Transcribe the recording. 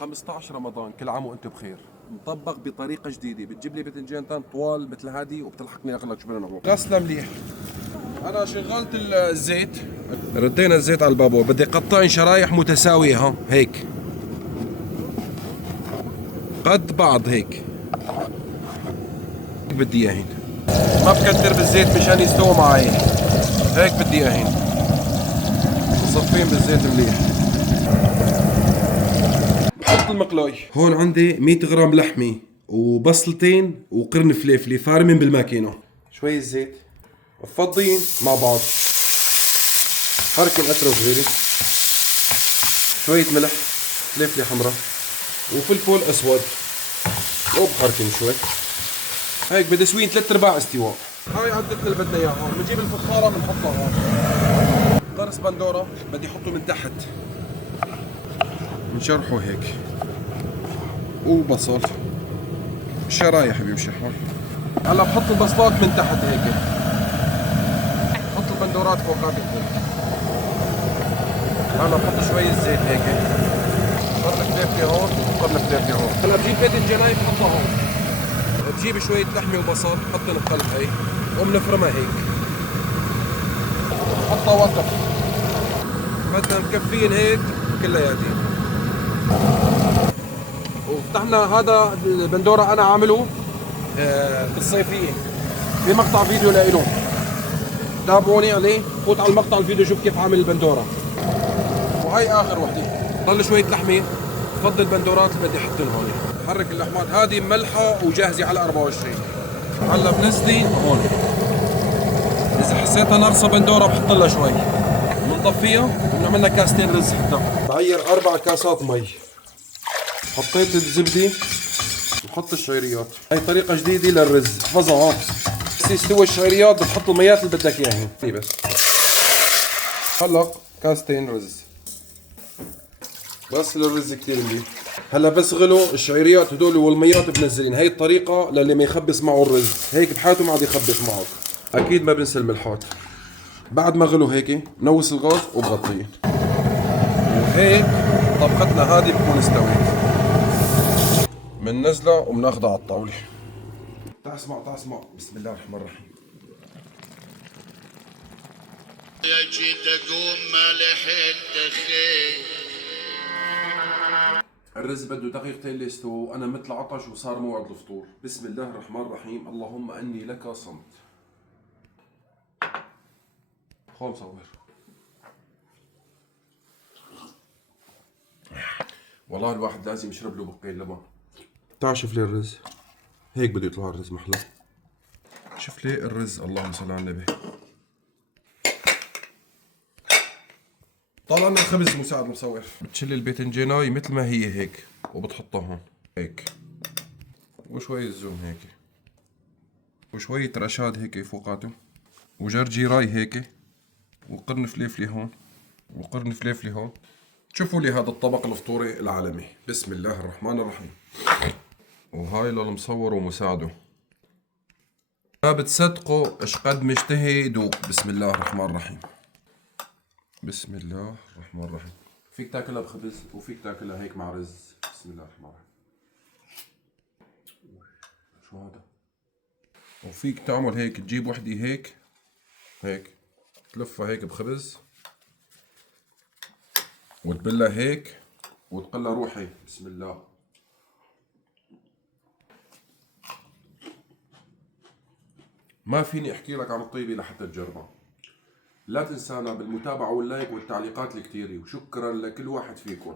15 رمضان، كل عام وانت بخير. مطبخ بطريقة جديدة، بتجيب لي باذنجان طوال مثل هذه وبتلحقني اغلق شو بدنا نعمل. غسله مليح. انا شغلت الزيت، ردينا الزيت على البابور، بدي قطعين شرايح متساوية ها هيك قد بعض هيك بدي اياهن. ما بكتر بالزيت مشان يستووا معي، هيك بدي اياهن مصفين بالزيت مليح. بحط المقلاي. هون عندي 100 غرام لحمة وبصلتين وقرن فليفلي فارمين بالماكينة. شوية زيت مفضين مع بعض، حركة قطرة صغيرة، شوية ملح، فليفلة حمراء وفلفل اسود وبحركن شوي هيك. بدي سوين 3/4 استواء. هاي عدتنا اللي بدنا اياها، بنجيب الفخارة بنحطها هون. قرص بندورة بدي احطه من تحت، بنشرحه هيك، وبصل شرايح بيمشحوا. هلا بحط البصلات من تحت هيك، بحط البندورات فوقات هيك. هلا بحط شوية زيت هيك، قرن فليفلي هون وقرن فليفلي هون. هلا بجيب باذنجاناي بحطها هون، بجيب شوية لحمة وبصل بحطهم بقلب هي وبنفرمها هيك، بحطها وقف. بدنا مكفين هيك كلياتين. وفتحنا هذا البندورة انا عامله بالصيفية، في مقطع فيديو لإله، تابعوني عليه، فوت على المقطع الفيديو شوف كيف عامل البندورة. وهي اخر وحدة، ضل شوية لحمة. بفضل البندورات اللي بدي احطهم هون. حرك اللحمات هذه ملحة وجاهزة على 24. هلا بنزلي هون، اذا حسيتها ناقصة بندورة بحط لها شوي، بنطفيها وبنعمل لها كاستين رز. بعير 4 كاسات مي، حطيت الزبدة بحط الشعريات. هاي طريقة جديدة للرز، احفظها ها. بس يستوي الشعريات بتحط الميات اللي بدك اياها بس. هلا كاستين رز بس للرز كتير منيح. هلا بس غلوا الشعريات هدول والميات بنزلين. هاي الطريقة للي ما يخبص معه الرز، هيك بحياته ما عاد يخبص معك. اكيد ما بنسى الملحات. بعد ما غلوا هيك بنوس الغاز وبغطيه، وهيك طبختنا هذه بتكون استوت. بننزلها وبناخذها على الطاولة. تعال اسمع تعال اسمع، بسم الله الرحمن الرحيم. جيت اقوم ما لحقت خير. الرز بده دقيقتين ليستوي، وانا مثل عطش وصار موعد الفطور. بسم الله الرحمن الرحيم. اللهم اني لك صمت. خو مصور. والله الواحد لازم يشرب له بقين لبن. تعال شوف لي الرز، هيك بده يطلع الرز محلى. شوف لي الرز، اللهم صل على النبي. طلع لنا الخبز مساعد مصور. بتشيل الباذنجاناي مثل ما هي هيك وبتحطها هون هيك، وشوية زوم هيك، وشوية رشاد هيك فوقاته، وجرجيراي هيك، وقرن فليفلي هون، وقرن فليفلي هون. شوفوا لي هذا الطبق الفطوري العالمي. بسم الله الرحمن الرحيم. وهاي للمصور ومساعده. ما بتصدقوا ايش قد مشتهي يدوق. بسم الله الرحمن الرحيم. بسم الله الرحمن الرحيم. فيك تاكلها بخبز وفيك تاكلها هيك مع رز. بسم الله الرحمن الرحيم. شو هذا؟ وفيك تعمل هيك، تجيب وحدة هيك هيك، تلفها هيك بخبز وتبلها هيك وتقلها روحي. بسم الله. ما فيني احكي لك عن الطيبة لحتى تجربها. لا تنسانا بالمتابعة واللايك والتعليقات الكتيرة، وشكرا لكل واحد فيكم.